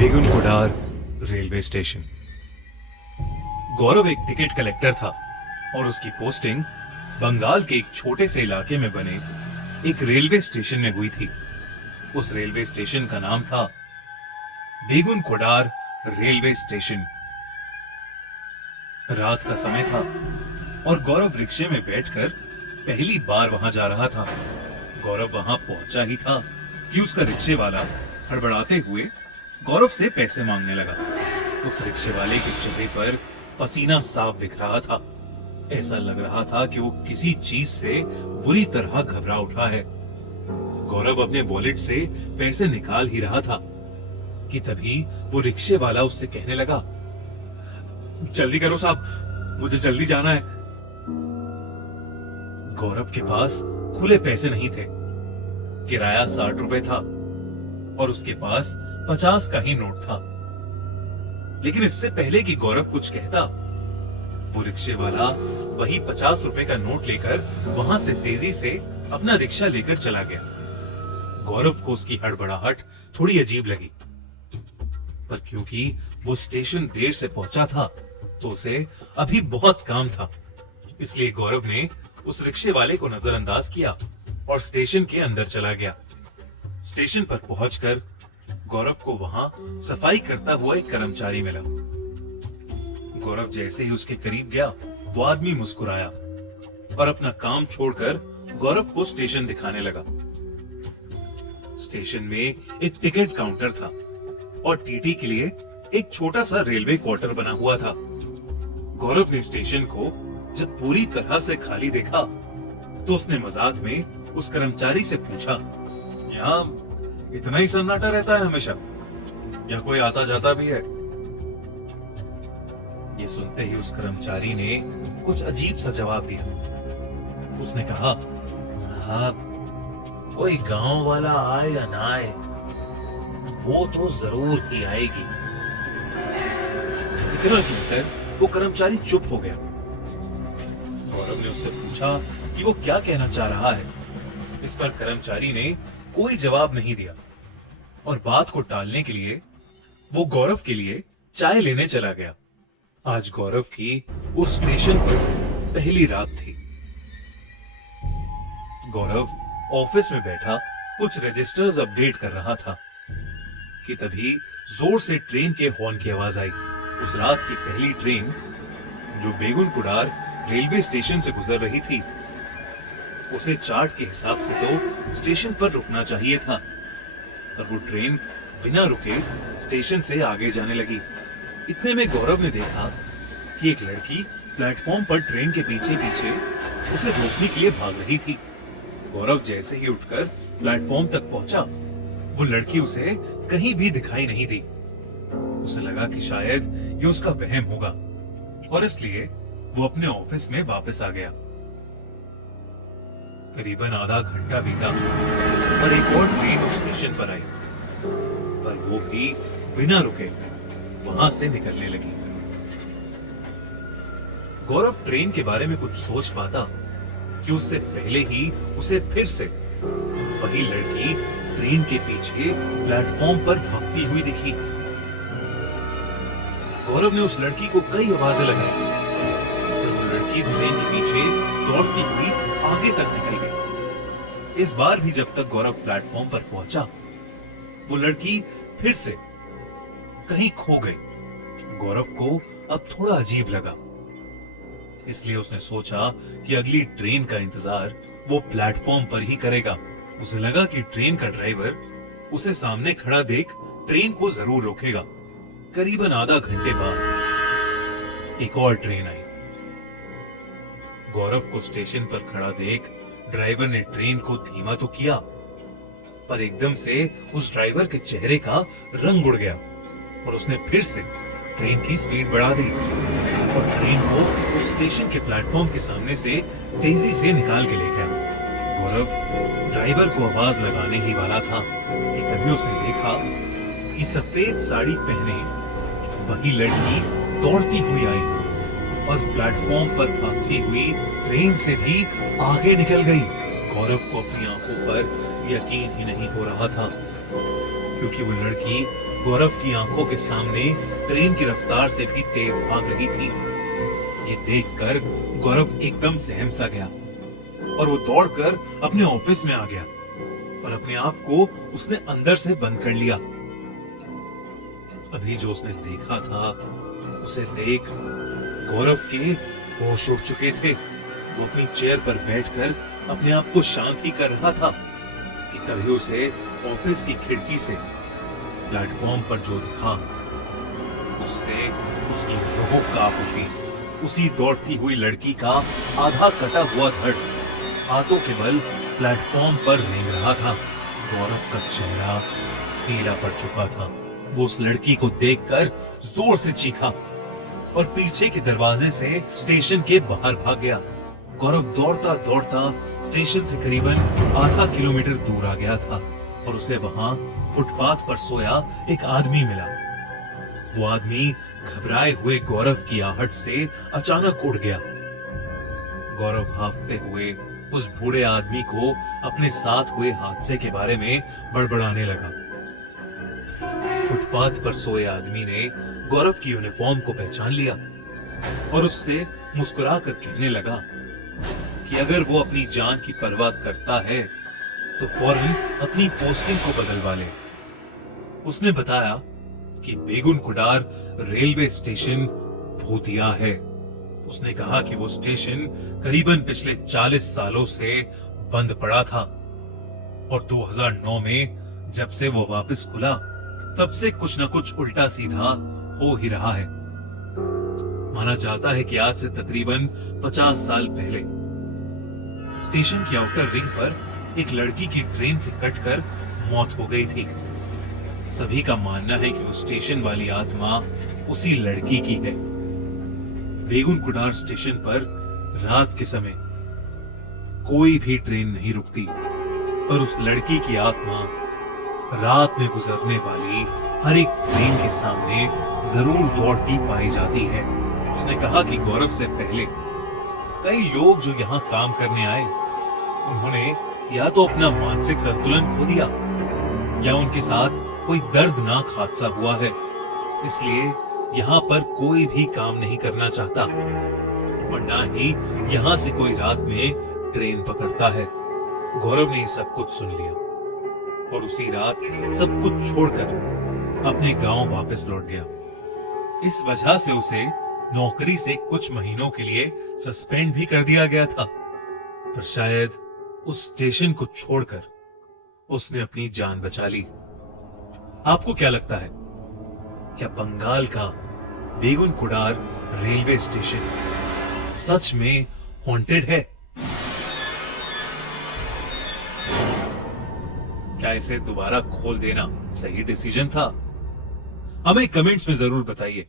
बेगुनकुडार railway station. गौरव एक ticket collector था और उसकी पोस्टिंग बंगाल के एक छोटे से इलाके में बने एक रेलवे स्टेशन में हुई थी। उस रेलवे स्टेशन का नाम था बेगुनकुडार रेलवे स्टेशन। रात का समय था और गौरव रिक्शे में बैठकर पहली बार वहां जा रहा था। गौरव वहां पहुंचा ही था कि उसका रिक्शे वाला हड़बड़ाते हुए गौरव से पैसे मांगने लगा। उस रिक्शे वाले के चेहरे पर पसीना साफ दिख रहा था। ऐसा लग रहा था कि वो किसी चीज से बुरी तरह घबरा उठा है। गौरव अपने वॉलेट से पैसे निकाल ही रहा था कि तभी वो रिक्शे वाला उससे कहने लगा, जल्दी करो साहब, मुझे जल्दी जाना है। गौरव के पास खुले पैसे नहीं थे। किराया 60 रुपए था और उसके पास 50 का ही नोट था। लेकिन इससे पहले कि गौरव कुछ कहता, वो रिक्शे वाला वही 50 रुपए का नोट लेकर वहां से तेजी से अपना रिक्शा लेकर चला गया। गौरव को उसकी हड़बड़ाहट थोड़ी अजीब लगी, पर क्योंकि वो स्टेशन देर से पहुंचा था तो उसे अभी बहुत काम था। इसलिए गौरव ने उस रिक्शे वाले को नजरअंदाज किया और स्टेशन के अंदर चला गया। स्टेशन पर पहुंचकर गौरव को वहां सफाई करता हुआ एक कर्मचारी मिला। गौरव जैसे ही उसके करीब गया, वो आदमी मुस्कुराया और अपना काम छोड़कर गौरव को स्टेशन दिखाने लगा। स्टेशन में एक टिकट काउंटर था और टीटी के लिए एक छोटा सा रेलवे क्वार्टर बना हुआ था। गौरव ने स्टेशन को जब पूरी तरह से खाली देखा तो उसने मजाक में उस कर्मचारी से पूछा, यहाँ इतना ही सन्नाटा रहता है हमेशा या कोई आता जाता भी है? ये सुनते ही उस कर्मचारी ने कुछ अजीब सा जवाब दिया। उसने कहा, साहब, कोई गांव वाला आए या ना आए, वो तो जरूर ही आएगी। इतना कहकर वो कर्मचारी चुप हो गया। गौरव ने उससे पूछा कि वो क्या कहना चाह रहा है। इस पर कर्मचारी ने कोई जवाब नहीं दिया और बात को टालने के लिए वो गौरव के लिए चाय लेने चला गया। आज गौरव की उस स्टेशन पर पहली रात थी। गौरव ऑफिस में बैठा कुछ रजिस्टर्स अपडेट कर रहा था कि तभी जोर से ट्रेन के हॉर्न की आवाज आई। उस रात की पहली ट्रेन जो बेगुनकुडार रेलवे स्टेशन से गुजर रही थी, उसे चार्ट के हिसाब से तो स्टेशन पर रुकना चाहिए था, पर वो ट्रेन बिना रुके स्टेशन से आगे जाने लगी। इतने में गौरव ने देखा कि एक लड़की प्लेटफॉर्म पर ट्रेन के पीछे पीछे उसे रोकने के लिए भाग रही थी। गौरव जैसे ही उठकर प्लेटफॉर्म तक पहुंचा, वो लड़की उसे कहीं भी दिखाई नहीं दी। उसे लगा कि शायद ये उसका वहम होगा और इसलिए वो अपने ऑफिस में वापस आ गया। करीबन आधा घंटा बीता और एक और ट्रेन उस स्टेशन पर आई, पर वो भी बिना रुके वहां से निकलने लगी। गौरव ट्रेन के बारे में कुछ सोच पाता कि उससे पहले ही उसे फिर से वही लड़की ट्रेन के पीछे प्लेटफॉर्म पर भागती हुई दिखी। गौरव ने उस लड़की को कई आवाजें लगाई, पर वो लड़की ट्रेन के पीछे दौड़ती हुई आगे तक निकल गई। इस बार भी जब तक गौरव प्लेटफॉर्म पर पहुंचा, वो लड़की फिर से कहीं खो गई। गौरव को अब थोड़ा अजीब लगा, इसलिए उसने सोचा कि अगली ट्रेन का इंतजार वो प्लेटफॉर्म पर ही करेगा। उसे लगा कि ट्रेन का ड्राइवर उसे सामने खड़ा देख ट्रेन को जरूर रोकेगा। करीबन आधा घंटे बाद एक और ट्रेन आई। गौरव को स्टेशन पर खड़ा देख ड्राइवर ने ट्रेन को धीमा तो किया, पर एकदम से उस ड्राइवर के चेहरे का रंग उड़ गया और उसने फिर से ट्रेन की स्पीड बढ़ा दी और ट्रेन को उस स्टेशन के प्लेटफॉर्म के सामने से तेजी से निकाल के ले गया। गौरव ड्राइवर को आवाज लगाने ही वाला था कि तभी उसने देखा कि सफेद साड़ी पहने वही लड़की दौड़ती हुई आई और प्लेटफॉर्म पर भागती हुई ट्रेन से भी आगे निकल गई। गौरव को अपनी आंखों पर यकीन ही नहीं हो रहा था, क्योंकि वो लड़की गौरव की आंखों के सामने ट्रेन की रफ्तार से भी तेज भाग रही थी। ये देखकर गौरव एकदम सहम सा गया और वो दौड़कर अपने ऑफिस में आ गया और अपने आप को उसने अंदर से बंद कर लिया। अभी जो उसने देखा था उसे देख गौरव के होश उड़ चुके थे। वो अपनी चेयर पर बैठकर अपने आप को शांत ही कर रहा था कि तभी उसे ऑफिस की खिड़की से प्लेटफॉर्म पर जो दिखा उससे उसकी रूह कांप उठी। उसी दौड़ती हुई लड़की का आधा कटा हुआ धड़ हाथों के बल प्लेटफॉर्म पर रेंग रहा था। गौरव का चेहरा पीला पड़ चुका था। वो उस लड़की को देखकर जोर से चीखा और पीछे के दरवाजे से स्टेशन के बाहर भाग गया। गौरव दौड़ता दौड़ता स्टेशन से करीबन आधा किलोमीटर दूर आ गया था और उसे वहां फुटपाथ पर सोया एक आदमी मिला। वो आदमी घबराए हुए गौरव की आहट से अचानक उड़ गया। गौरव हांफते हुए उस बूढ़े आदमी को अपने साथ हुए हादसे के बारे में बड़बड़ाने लगा। फुटपाथ पर सोए आदमी ने गौरव की यूनिफॉर्म को पहचान लिया और उससे मुस्कुराकर कहने लगा कि अगर वो अपनी जान की परवाह करता है तो फौरन अपनी पोस्टिंग को बदलवा ले। उसने बताया कि बेगुन कुडार रेलवे स्टेशन भूतिया है। उसने कहा कि वो स्टेशन करीबन पिछले 40 सालों से बंद पड़ा था और 2009 में जब से वो वापस खुला तब से कुछ न कुछ उल्टा सीधा हो ही रहा है। माना जाता है कि आज से तकरीबन 50 साल पहले स्टेशन की आउटर रिंग पर एक लड़की की ट्रेन से कटकर मौत हो गई थी। सभी का मानना है कि वो स्टेशन वाली आत्मा उसी लड़की की है। बेगुन कुडार स्टेशन पर रात के समय कोई भी ट्रेन नहीं रुकती, पर उस लड़की की आत्मा रात में गुजरने वाली हर एक ट्रेन के सामने जरूर दौड़ती पाई जाती है। उसने कहा कि गौरव से पहले कई लोग जो यहाँ काम करने आए उन्होंने या तो अपना मानसिक संतुलन खो दिया या उनके साथ कोई दर्दनाक हादसा हुआ है, इसलिए यहाँ पर कोई भी काम नहीं करना चाहता और ना ही यहाँ से कोई रात में ट्रेन पकड़ता है। गौरव ने सब कुछ सुन लिया और उसी रात सब कुछ छोड़कर अपने गांव वापस लौट गया। इस वजह से उसे नौकरी से कुछ महीनों के लिए सस्पेंड भी कर दिया गया था, पर शायद उस स्टेशन को छोड़कर उसने अपनी जान बचा ली। आपको क्या लगता है, क्या बंगाल का बेगुन कुडार रेलवे स्टेशन सच में हॉन्टेड है? क्या इसे दोबारा खोल देना सही डिसीजन था? हमें कमेंट्स में जरूर बताइए।